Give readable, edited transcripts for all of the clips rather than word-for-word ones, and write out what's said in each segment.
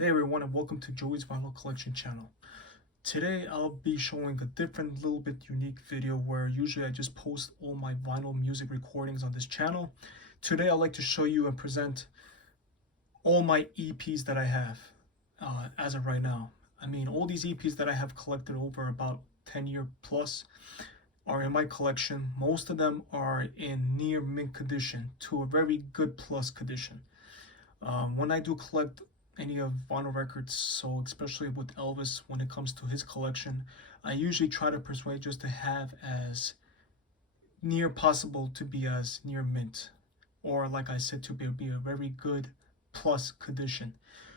Hey everyone, and welcome to Joey's Vinyl Collection channel. Today I'll be showing a different, little bit unique video where usually I just post all my vinyl music recordings on this channel. Today I'd like to show you and present all my EPs that I have as of right now. I mean, all these EPs that I have collected over about 10 year plus are in my collection. Most of them are in near mint condition to a very good plus condition. When I do collect any of vinyl records, so especially with Elvis, when it comes to his collection, I usually try to persuade just to have as near possible to be as near mint, or like I said, to be a very good plus condition.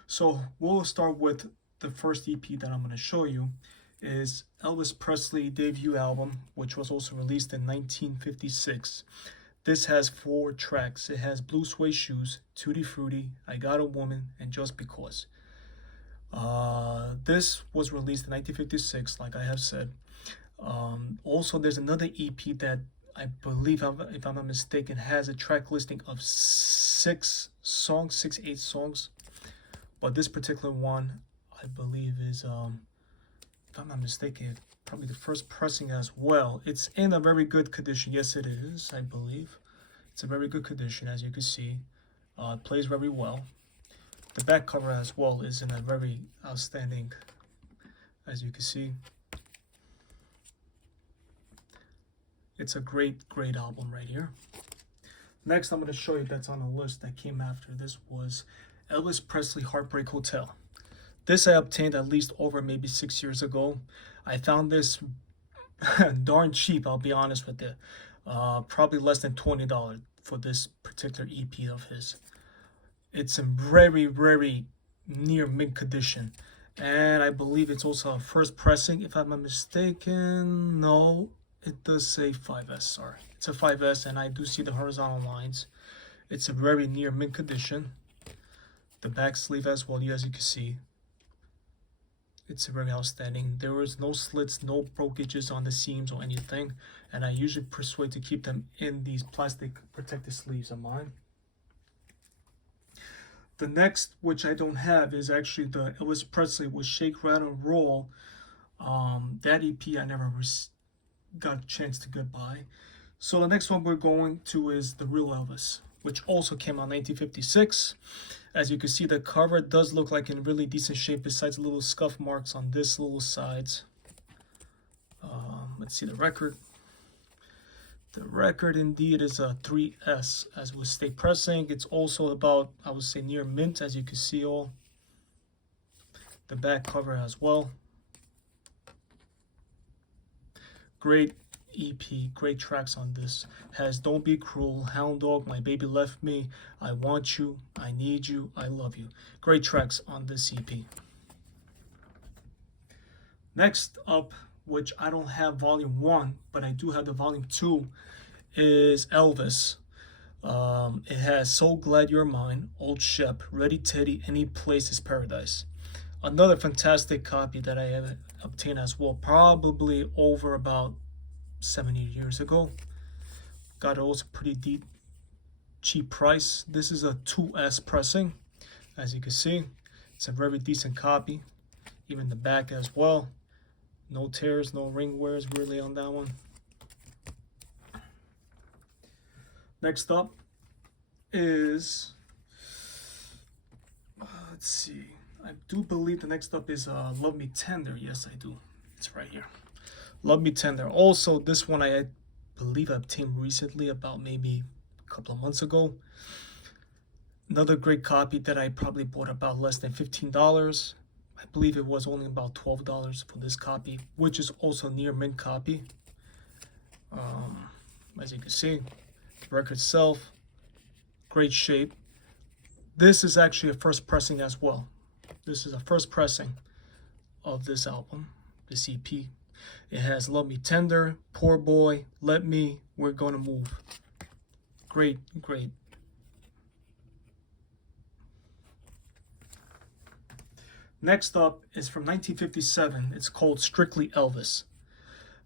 So we'll start with the first EP that I'm going to show you is Elvis Presley debut album, which was also released in 1956. This has 4 tracks. It has Blue Suede Shoes, Tutti Frutti, I Got a Woman, and Just Because. This was released in 1956, like I have said. Also, there's another EP that I believe, if I'm not mistaken, has a track listing of 6 songs, 8 songs. But this particular one, I believe, is, if I'm not mistaken, probably the first pressing as well. It's in a very good condition. Yes, it is, I believe. It's a very good condition, as you can see. It plays very well. The back cover as well is in a very outstanding, as you can see. It's a great album right here. Next, I'm going to show you that's on the list that came after this was Elvis Presley Heartbreak Hotel. This I obtained at least over maybe 6 years ago. I found this darn cheap, I'll be honest with you. Probably less than $20 for this particular EP of his. It's in very near mint condition. And I believe it's also a first pressing, if I'm not mistaken. No, it does say 5S, sorry. It's a 5S, and I do see the horizontal lines. It's a very near mint condition. The back sleeve as well, as you can see. It's very outstanding. There is no slits, no breakages on the seams or anything, and I usually persuade to keep them in these plastic protective sleeves of mine. The next, which I don't have, is actually the Elvis Presley with Shake, Rattle, Roll. That EP I never got a chance to get by. So the next one we're going to is The Real Elvis, which also came out in 1956. As you can see, the cover does look like in really decent shape, besides little scuff marks on this little sides. Let's see the record. The record indeed is a 3S, as with state pressing. It's also about, I would say, near mint, as you can see all. The back cover as well. Great EP, great tracks on this. Has Don't Be Cruel, Hound Dog, My Baby Left Me, I Want You, I Need You, I Love You. Great tracks on this EP. Next up, which I don't have volume 1, but I do have the volume 2, is Elvis. It has So Glad You're Mine, Old Shep, Ready Teddy, Any Place Is Paradise. Another fantastic copy that I have obtained as well, probably over about 7 years ago. Got it also pretty deep, cheap price. This is a 2S pressing, as you can see. It's a very decent copy. Even the back as well. No tears, no ring wears really on that one. Next up is, let's see. I do believe the next up is Love Me Tender. Yes, I do. It's right here. Love Me Tender. Also, this one I believe I obtained recently, about maybe a couple of months ago. Another great copy that I probably bought about less than $15. I believe it was only about $12 for this copy, which is also near mint copy. As you can see, the record itself, great shape. This is actually a first pressing as well. This is a first pressing of this album, this EP. It has Love Me Tender, Poor Boy, Let Me, We're Gonna Move. Great. Next up is from 1957. It's called Strictly Elvis.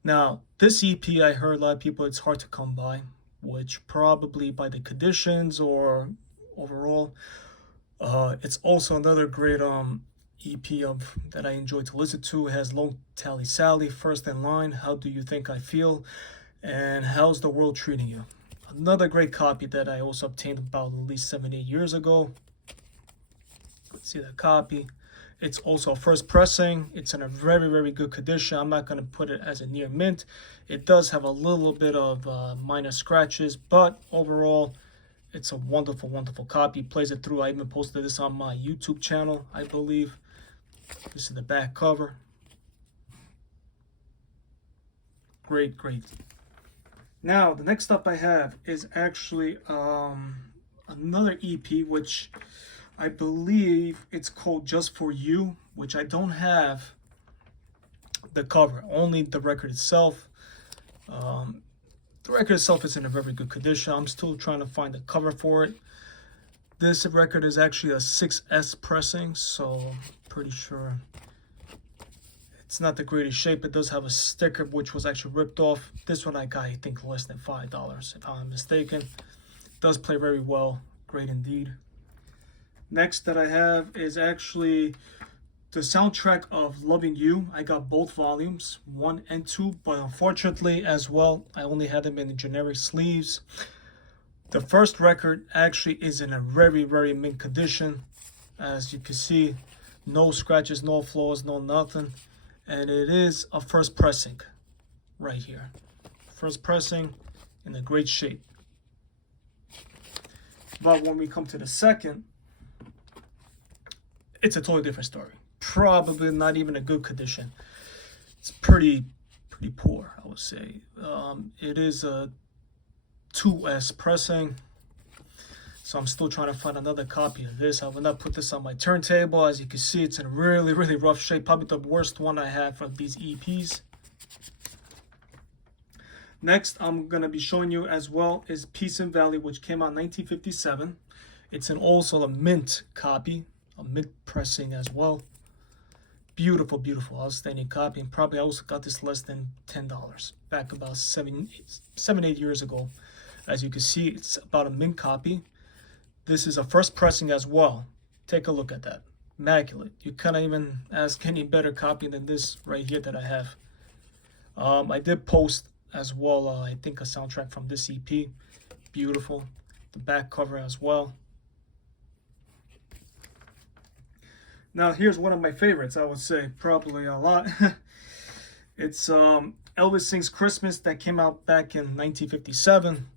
Now, this EP, I heard a lot of people, it's hard to come by, which probably by the conditions or overall. It's also another great EP of that I enjoy to listen to. It has Long Tally Sally, First in Line, How Do You Think I Feel, and How's the World Treating You. Another great copy that I also obtained about at least 7-8 years ago. Let's see that copy. It's also a first pressing. It's in a very, very good condition. I'm not going to put it as a near mint. It does have a little bit of minor scratches, but overall, it's a wonderful, wonderful copy. Plays it through. I even posted this on my YouTube channel, I believe. This is the back cover. Great, great. Now, the next up I have is actually another EP, which I believe it's called Just For You, which I don't have the cover, only the record itself. The record itself is in a very good condition. I'm still trying to find the cover for it. This record is actually a 6S pressing, so I'm pretty sure it's not the greatest shape. It does have a sticker which was actually ripped off. This one I got, I think, less than $5, if I'm mistaken. It does play very well. Great indeed. Next that I have is actually the soundtrack of Loving You. I got both volumes, 1 and 2, but unfortunately as well, I only had them in the generic sleeves. The first record actually is in a very, very mint condition. As you can see, no scratches, no flaws, no nothing. And it is a first pressing right here. First pressing in a great shape. But when we come to the second, it's a totally different story. Probably not even a good condition. It's pretty poor, I would say. It is a 2S pressing, so I'm still trying to find another copy of this. I will not put this on my turntable. As you can see, it's in really, really rough shape. Probably the worst one I have from these EPs. Next, I'm going to be showing you as well is Peace and Valley, which came out in 1957. It's also a mint copy, a mint pressing as well. Beautiful, beautiful, outstanding copy. And probably I also got this less than $10 back about 7-8 years ago. As you can see, it's about a mint copy. This is a first pressing as well. Take a look at that. Immaculate. You cannot even ask any better copy than this right here that I have. I did post as well, I think, a soundtrack from this EP. Beautiful. The back cover as well. Now, here's one of my favorites, I would say, probably a lot. It's Elvis Sings Christmas that came out back in 1957.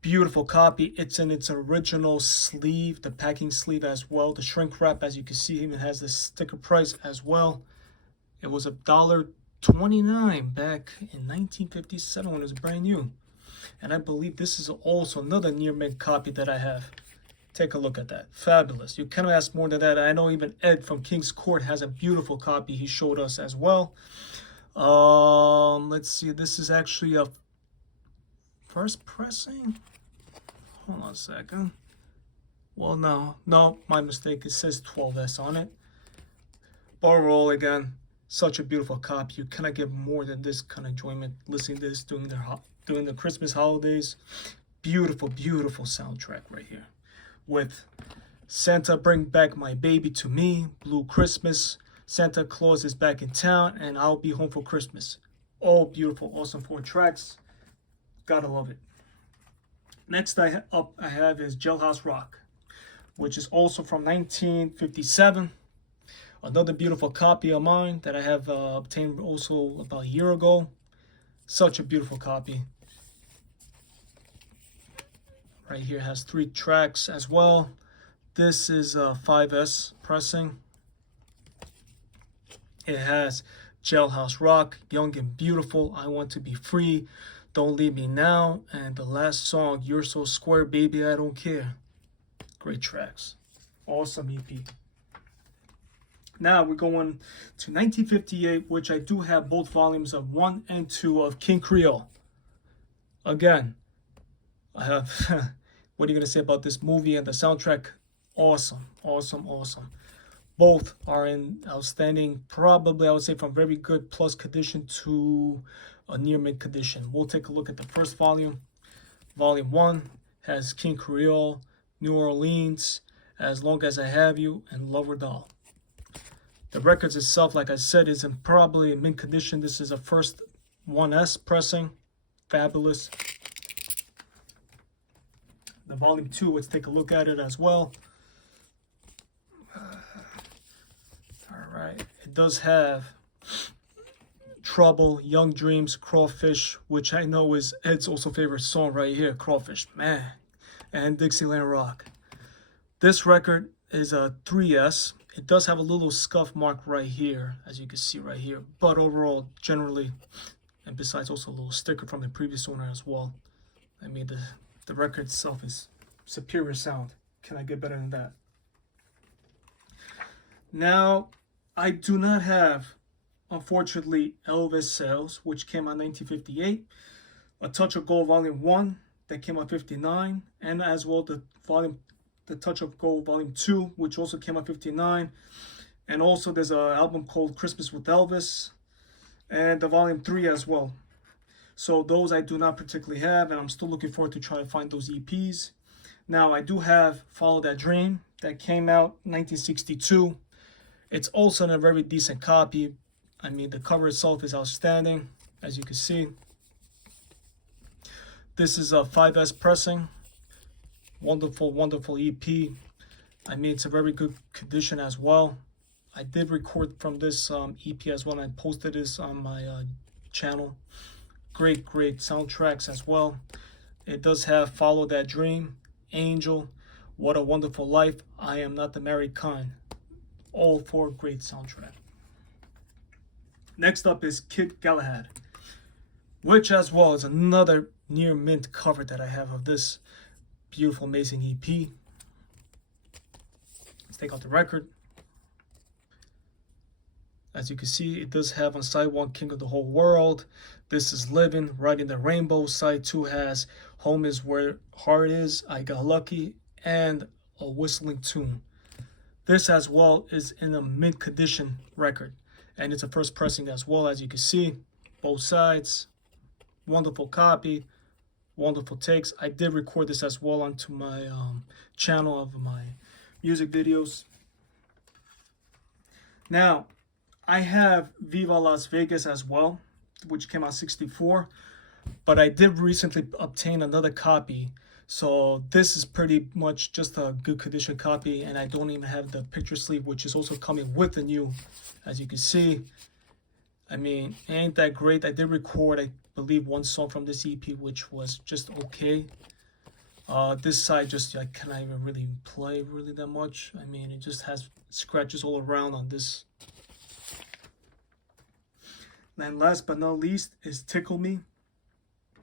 Beautiful copy. It's in its original sleeve, the packing sleeve as well. The shrink wrap, as you can see, even has the sticker price as well. It was $1.29 back in 1957 when it was brand new. And I believe this is also another near mint copy that I have. Take a look at that. Fabulous. You cannot ask more than that. I know even Ed from King's Court has a beautiful copy he showed us as well. Let's see. This is actually a first pressing. Hold on a second. Well, no, my mistake. It says 12S on it. But overall, again, such a beautiful copy. You cannot get more than this kind of enjoyment listening to this during the Christmas holidays. Beautiful, beautiful soundtrack right here. With Santa Bring Back My Baby to Me, Blue Christmas, Santa Claus is Back in Town, and I'll Be Home for Christmas. All beautiful, awesome 4 tracks. Gotta love it. Next I have is Jailhouse Rock, which is also from 1957. Another beautiful copy of mine that I have obtained also about a year ago. Such a beautiful copy. Right here has 3 tracks as well. This is a 5S pressing. It has Jailhouse Rock, Young and Beautiful, I Want to Be Free, Don't Leave Me Now, and the last song, You're So Square, Baby, I Don't Care. Great tracks. Awesome EP. Now we're going to 1958, which I do have both volumes of 1 and 2 of King Creole. Again, I have... What are you going to say about this movie and the soundtrack? Awesome, awesome, awesome. Both are in outstanding, probably I would say from very good plus condition to a near mint condition. We'll take a look at the first volume. Volume 1 has King Creole, New Orleans, As Long As I Have You, and Lover Doll. The records itself, like I said, is in probably mint condition. This is a first 1S pressing. Fabulous. The volume 2, let's take a look at it as well. Alright, it does have Trouble, Young Dreams, Crawfish, which I know is Ed's also favorite song right here, Crawfish, man, and Dixieland Rock. This record is a 3S. It does have a little scuff mark right here, as you can see right here, but overall, generally, and besides also a little sticker from the previous owner as well. I mean, the record itself is superior sound. Can I get better than that? Now, I do not have, unfortunately, Elvis Sales, which came out 1958, A Touch of Gold Volume 1, that came out 59, and as well the Touch of Gold Volume 2, which also came out 59, and also there's an album called Christmas with Elvis, and the Volume 3 as well. So those I do not particularly have, and I'm still looking forward to try to find those EPs. Now, I do have Follow That Dream, that came out 1962. It's also in a very decent copy. I mean, the cover itself is outstanding, as you can see. This is a 5S pressing. Wonderful, wonderful EP. I mean, it's a very good condition as well. I did record from this EP as well, and I posted this on my channel. Great, great soundtracks as well. It does have Follow That Dream, Angel, What a Wonderful Life, I Am Not the Married Kind. All 4 great soundtrack. Next up is Kid Galahad, which as well is another near mint cover that I have of this beautiful, amazing EP. Let's take out the record. As you can see, it does have on side 1, King of the Whole World. This is Living, Riding the Rainbow. Side 2 has Home Is Where Heart Is, I Got Lucky, and a whistling tune. This as well is in a mint condition record, and it's a first pressing as well, as you can see. Both sides, wonderful copy, wonderful takes. I did record this as well onto my channel of my music videos. Now, I have Viva Las Vegas as well, which came out 64, but I did recently obtain another copy. So this is pretty much just a good condition copy, and I don't even have the picture sleeve, which is also coming with the new, as you can see. I mean, ain't that great. I did record, I believe, one song from this EP, which was just okay. This side just, I cannot even really play really that much. I mean, it just has scratches all around on this. And last but not least is Tickle Me,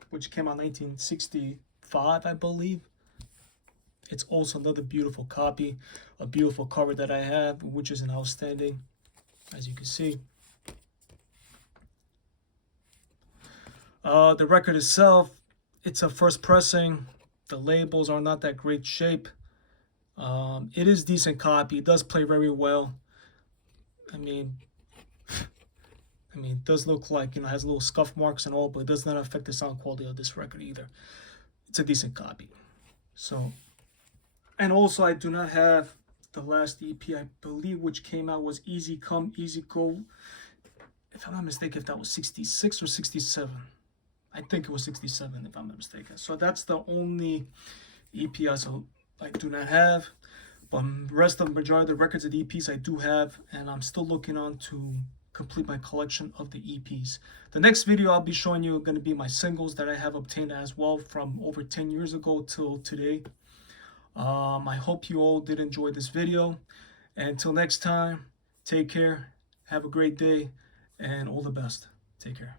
which came out 1965, I believe. It's also another beautiful copy, a beautiful cover that I have, which is an outstanding, as you can see. The record itself, it's a first pressing. The labels are not that great shape. It is decent copy. It does play very well. I mean, it does look like, you know, has little scuff marks and all, but it does not affect the sound quality of this record either. It's a decent copy. So, and also I do not have the last EP, I believe, which came out was Easy Come, Easy Go. If I'm not mistaken, if that was 66 or 67. I think it was 67, if I'm not mistaken. So that's the only EP I do not have. But the rest of the majority of the records and EPs I do have, and I'm still looking on to complete my collection of the EPs. The next video I'll be showing you are going to be my singles that I have obtained as well from over 10 years ago till today. I hope you all did enjoy this video. And until next time, take care, have a great day, and all the best. Take care.